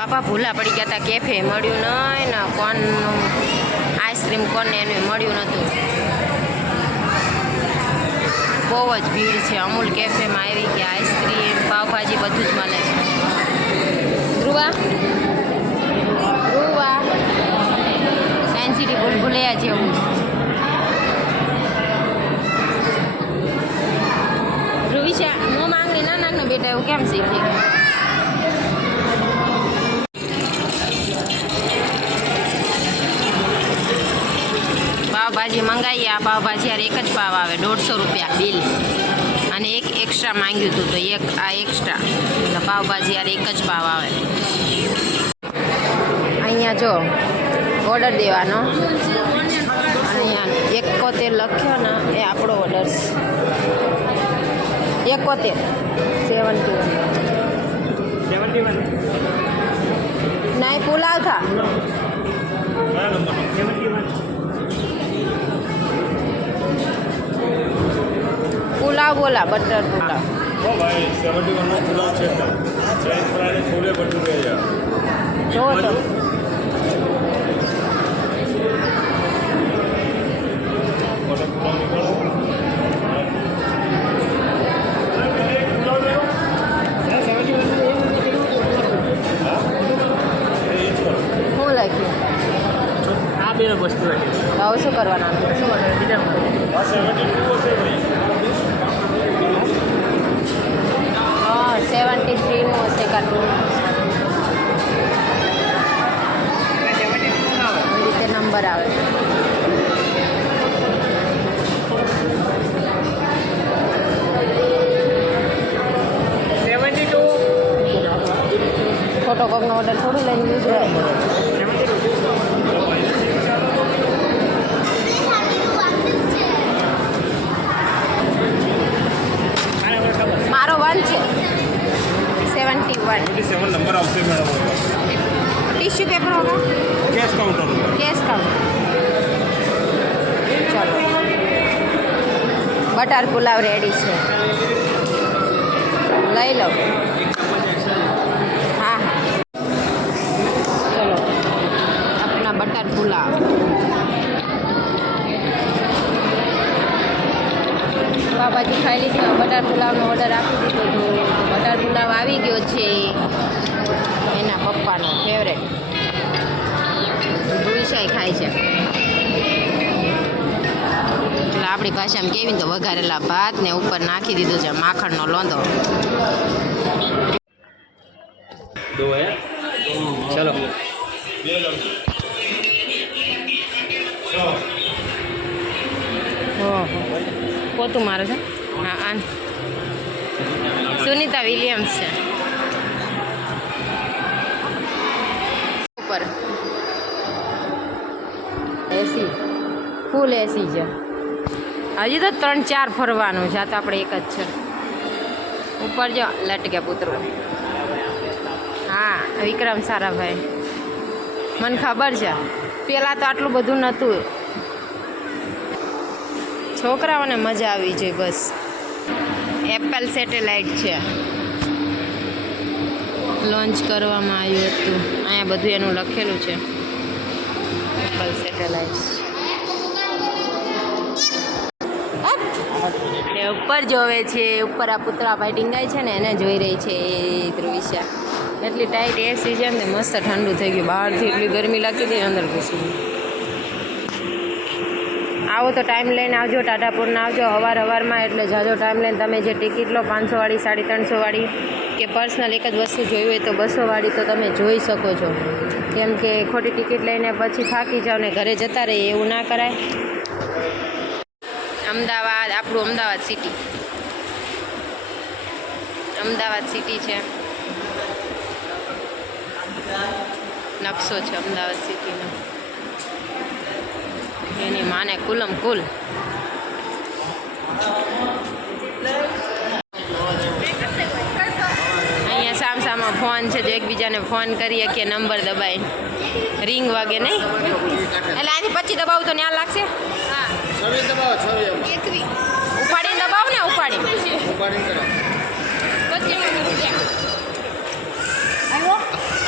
બાપા ભૂલા પડી ગયા હતા કેફે, મળ્યું નહીં ને કોણ આઈસ્ક્રીમ કોને એને મળ્યું નહોતું બહુ જ ભીડ છે, અમૂલ કેફેમાં આવી ગયા, આઈસ્ક્રીમ, પાવભાજી બધું જ મળે છે. ધ્રુવા? ધ્રુવા? સાયન્સ સિટી ભૂલ, ભૂલૈયા જેવું છે. ધ્રુવિશા માંગી માંગે, ના નાખનો બેટા, એવું કેમ શીખી? પાવભાજી યાર એક જ પાવ આવે દોઢસો રૂપિયા બિલ. અને એક એક્સ્ટ્રા માંગ્યું હતું તો એક આ એક્સ્ટ્રા તો પાવભાજી યાર એક જ પાવ આવે. અહીંયા જો ઓર્ડર દેવાનો. અહીંયા એકોતેર લખ્યો ને એ આપણો ઓર્ડર છે. એકોતેર. સેવન્ટી વન સેવન્ટી વન નહીં પુલાવ થા. બોલા બટર ઓ ભાઈ પુલાવ છે. છોલે ભટુરે જો તો. શું લખ્યું આ બે વસ્તુ હવે શું કરવાના? થોડું લઈને લીધું મારે વન છે. સેવન્ટી વન સેવન નંબર આવશે મેડમ ટિશ્યુ પેપર હોગા? કેશ કાઉન્ટર ઉપર કેસ કાઉન્ટ ચલો. બટર પુલાવ રેડી છે. લઈ લો હા હા ચલો આપણા બટર પુલાવ બાબાજી ખાઈ બટર પુલાવનો ઓર્ડર આપી દીધો હતો બટર પુલાવ આવી ગયો છે એના પપ્પાનો ફેવરેટ ભૂસાઈ ખાય છે. એટલે આપણી ભાષામાં કેવી તો વઘારેલા ભાત ને ઉપર નાખી દીધું છે માખણનો લોંદો ચલો. ઓહો. પોતું મારે છે? હા આન. સુનિતા વિલિયમ્સ છે. ઉપર. એસી ફૂલ એસી છે. હજી તો ત્રણ ચાર ફરવાનું છે. તો આપણે એક જ છે. ઉપર જો, લટકે પુત્રો હા, વિક્રમ સારાભાઈ. મને ખબર છે. પહેલાં તો આટલું બધું નહોતું છોકરાઓને મજા આવી જોઈએ બસ. એપલ સેટેલાઇટ છે. લોન્ચ કરવામાં આવ્યું હતું. અહીંયા બધું એનું લખેલું છે. એપલ સેટેલાઇટ એ ઉપર જોવે છે. ઉપર આ પુતળાભાઈ ટીંગાય છે ને, એને જોઈ રહી છે એ ધ્રુવિશા એટલી ટાઈટ એસી છે ને મસ્ત ઠંડુ થઈ ગયું. બહારથી એટલી ગરમી લાગતી હતી અંદર ઘૂસી આવો તો ટાઈમ લઈને આવજો ટાટાપુરના આવજો. હવાર હવારમાં, એટલે જાજો ટાઈમ લઈને તમે જે ટિકિટ લો, પાંચસોવાળી, સાડી ત્રણસોવાળી કે પર્સનલ એક જ વસ્તુ જોઈ હોય તો બસોવાળી તો તમે જોઈ શકો છો. કેમ કે ખોટી ટિકિટ લઈને પછી થાકી જાઓ ને ઘરે જતા રહીએ, એવું ના કરાય. અમદાવાદ, આપણું અમદાવાદ સિટી અમદાવાદ સિટી છે. નકશો છે અમદાવાદ સિટીનો એની માને કુલમ કુલ. અહીંયા સામસામાં ફોન છે તો એકબીજાને ફોન કરીએ કે નંબર દબાય. રિંગ વાગે નહીં? એટલે આની પછી દબાવું તો ન્યા લાગશે? છવ્વીસ દબાવો છવ્વીસ ઉપાડીને દબાવ ને ઉપાડી ઉપાડીને કરો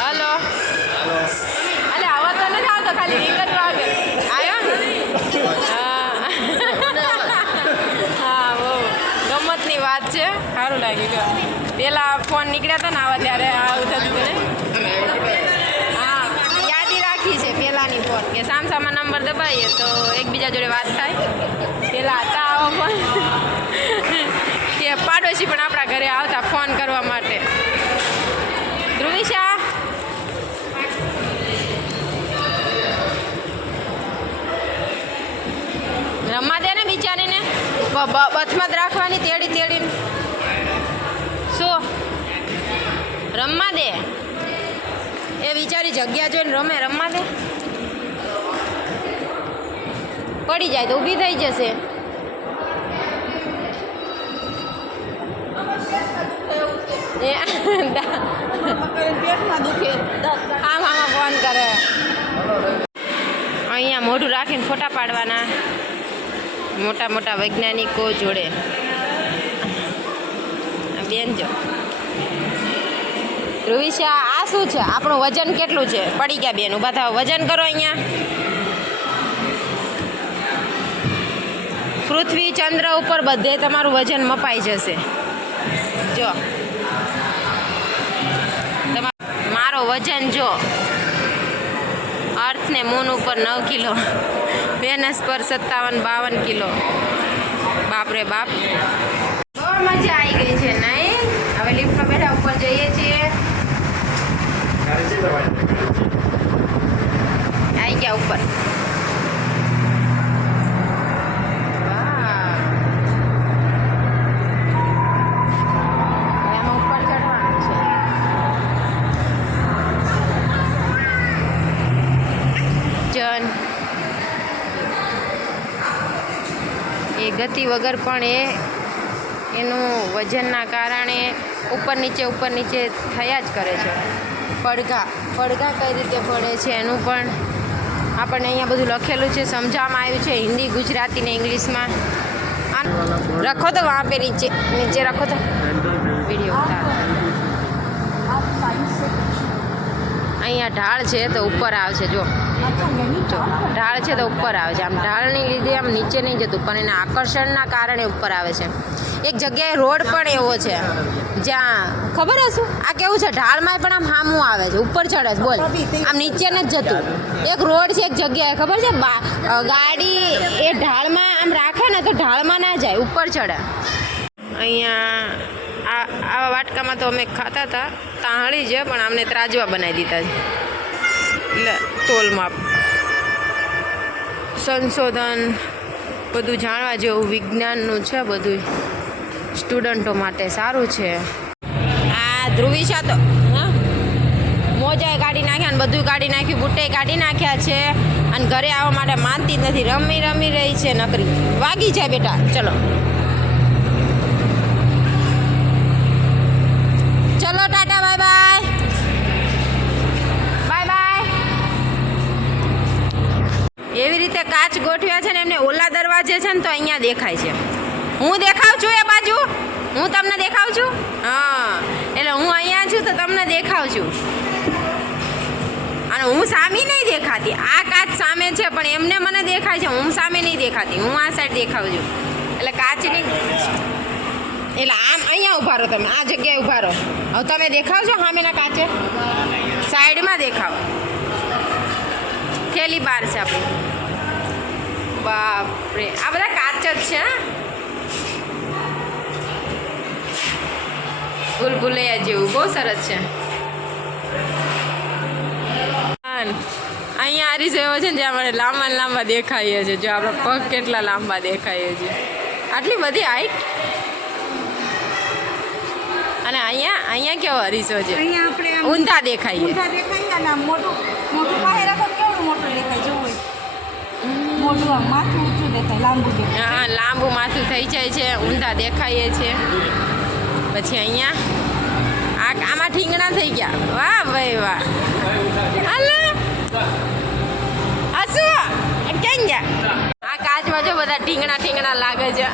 હલો ગયા હતા ને આવા ત્યારે આવું થતું હતું હા, યાદી રાખી છે પેલાની ફોન કે સામસામા નંબર દબાવીએ તો એકબીજા જોડે વાત થાય. પેલા હતા આવો પણ. કે પાડોશી પણ આપણા ઘરે આવતા ફોન કરવા માટે. ધ્રુવિશા? રમવા દે ને બિચારીને. બથમાં રાખવાની તેડી તેડીને રમવા દે. એ વિચારી જગ્યા જોઈને રમે, રમવા દે. પડી જાય તો ઊભી થઈ જશે. આમ આમાં ફોન કરે. અહીંયા મોઢું રાખીને ફોટા પાડવાના. મોટા મોટા વૈજ્ઞાનિકો જોડે. બેન જો. ધ્રુવિશા આ શું છે? આપણું વજન કેટલું છે? પડી ગયા બેન, ઊભા વજન કરો અહીંયા. પૃથ્વી ચંદ્ર ઉપર બધે તમારું વજન મપાઈ જશે. જો. મારો વજન જો. અર્થ ને મૂન ઉપર નવ કિલો. વેનસ પર સત્તાવન બાવન કિલો. બાપરે બાપ. બહુ મજા આવી ગઈ છે, નહીં? હવે લિફ્ટમાં બેઠા ઉપર જઈએ છીએ. આવી ગયા ઉપર. એ ગતિ વગર પણ એ એનું વજનના કારણે ઉપર નીચે ઉપર નીચે થયા જ કરે છે. પડઘા પડઘા કઈ રીતે પડે છે એનું પણ આપણને અહીંયા બધું લખેલું છે, સમજાવવામાં આવ્યું છે, હિન્દી, ગુજરાતી ને ઇંગ્લિશમાં. રખો તો વहाँ પે નીચે નીચે રખો તો. વીડિયો અહીંયા ઢાળ છે તો ઉપર આવશે, જો. ઢાળ છે તો ઉપર આવે છે. આમ ઢાળની લીધે આમ નીચે નહીં જતું, પણ એના આકર્ષણના કારણે ઉપર આવે છે. એક જગ્યાએ રોડ પણ એવો છે, જ્યાં ખબર હશે આ કેવું છે? ઢાળમાં પણ આમ હામું આવે છે. ઉપર ચડે છે, બોલ. આમ નીચે જ જતું. એક રોડ છે, એક જગ્યાએ ખબર છે? ગાડી એ ઢાળમાં આમ રાખે ને તો ઢાળમાં ના જાય, ઉપર ચડે. અહીંયા આ, આવા વાટકામાં તો અમે ખાતા હતા, તાહળી છે, પણ અમને ત્રાજવા બનાવી દીધા છે. એટલે તોલ માપ. સંશોધન બધું જાણવા જેવું વિજ્ઞાનનું છે બધું. સ્ટુડન્ટો માટે સારું છે. આ ધ્રુવિશા તો. મોજાએ કાઢી નાખ્યા અને બધું કાઢી નાખ્યું, બુટ્ટે કાઢી નાખ્યા છે. અને ઘરે આવવા માટે માનતી જ નથી. રમી રમી રહી છે નકરી. વાગી જાય બેટા. ચલો. ચલો, ટાટા બાય બાય એવી રીતે કાચ ગોઠવ્યા છે ને એમને ઓલા દરવાજે છે ને તો અહીંયા દેખાય છે. હું દેખાવ છું એ બાજુ? હું તમને દેખાવ છું? હા. એટલે હું અહીંયા છું તો તમને દેખાવ છું. અને હું સામે નહીં દેખાતી. આ કાચ સામે છે પણ એમને મને દેખાય છે, હું સામે નહીં દેખાતી. હું આ સાઈડ દેખાવ છું. એટલે કાચની એટલે આમ અહીંયા ઊભા રહો તમે. આ જગ્યાએ ઊભા રહો. હવે તમે દેખાવ છો સામેના કાચે? સાઈડમાં દેખાવ. થેલી બાર છે આપણી. બાપરે. આ બધા કાચ જ છે ભૂલ ભૂલૈયા જેવું. બહુ સરસ છે. અહીંયા આરી એવો છે ને જ્યાં આપણે લાંબા લાંબા દેખાઈએ છીએ. જો આપણા પગ કેટલા લાંબા દેખાઈએ છીએ. આટલી બધી હાઈટ અને અહીંયા અહીંયા કેવો અરીસો છે? ઊંધા દેખાઈએ. આમ માથું ઊંચું દેખાય, લાંબુ હા લાંબુ માથું થઈ જાય છે, ઊંધા દેખાઈએ છે. પછી અહીંયા, આ આમાં ઠીંગણા થઈ ગયા. વાહ ભાઈ વાહ. હાલો. આ શું ક્યાં ગયા? આ કાચમાં જો બધા ઠીંગણા ઠીંગણા લાગે છે.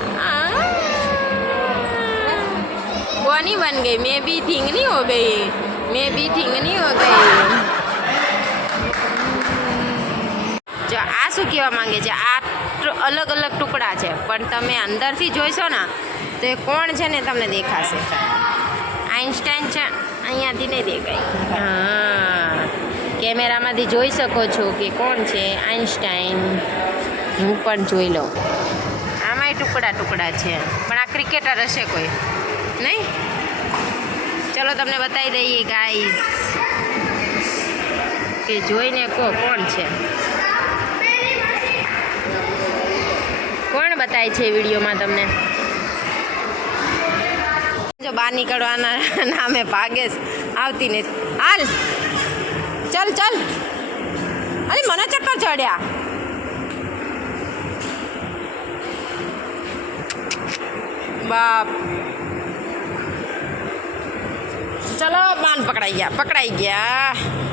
કોની બન ગઈ? મેં બી ઠીંગની હો ગઈ. મેં બી ઠીંગની હો ગઈ. શું કહેવા માંગે છે? આ અલગ અલગ ટુકડા છે, પણ તમે અંદરથી જોઈશો ને, તો એ કોણ છે ને તમને દેખાશે. આઈન્સ્ટાઈન છે, અહીંયાથી નહીં દેખાય. હા. કેમેરામાંથી જોઈ શકો છો કે કોણ છે આઈન્સ્ટાઈન. હું પણ જોઈ લઉં. આમાંય ટુકડા ટુકડા છે, પણ આ ક્રિકેટર હશે કોઈ? નહીં? ચલો તમને બતાવી દઈએ ગાઈઝ કે જોઈને કહો કોણ છે. બતાય છે વિડીયોમાં તમને. જો બહાર નીકળવાના નામે ભાગેશ આવતી નથી. હાલ. ચલ ચલ. અરે, મને ચક્કર ચડ્યા. બાપ. ચલો, બાન પકડાઈ ગયા પકડાઈ ગયા.